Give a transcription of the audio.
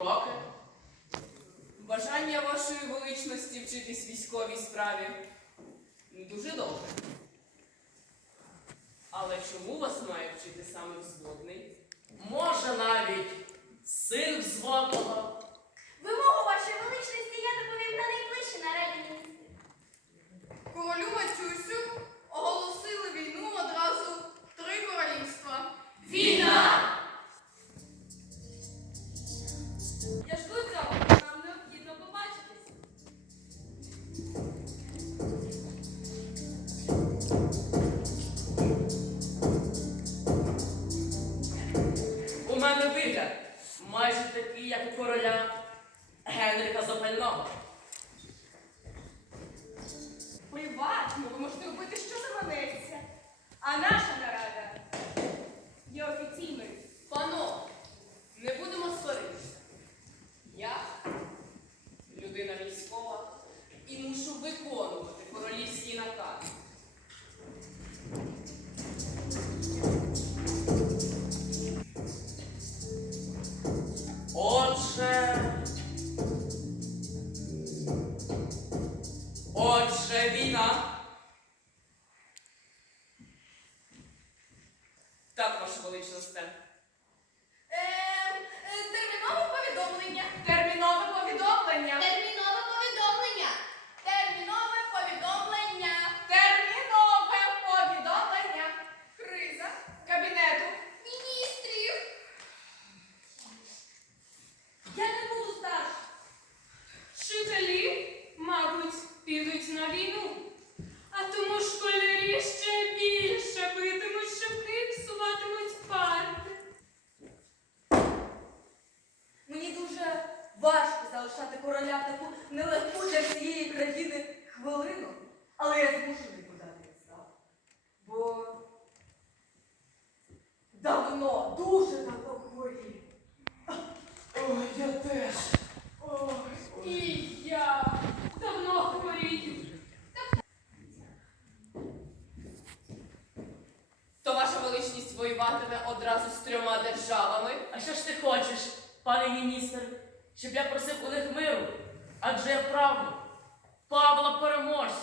Роки. Бажання вашої величності вчитись військовій справі не дуже добре. Але чому вас має вчити саме взводний? Може навіть син взводного. Мене вигляд майже такий, як у короля Генріка Запального. Отже, війна. Так, ваше величність. Залишати короля в таку нелегку для всієї країни хвилину, але я змушений подати відставку. Бо давно, дуже давно хворію. Ой, я теж. І я давно хворію. То ваша величність воюватиме одразу з трьома державами. А що ж ти хочеш, пане міністр, щоб я просив у них миру? Адже я правду Павла переможця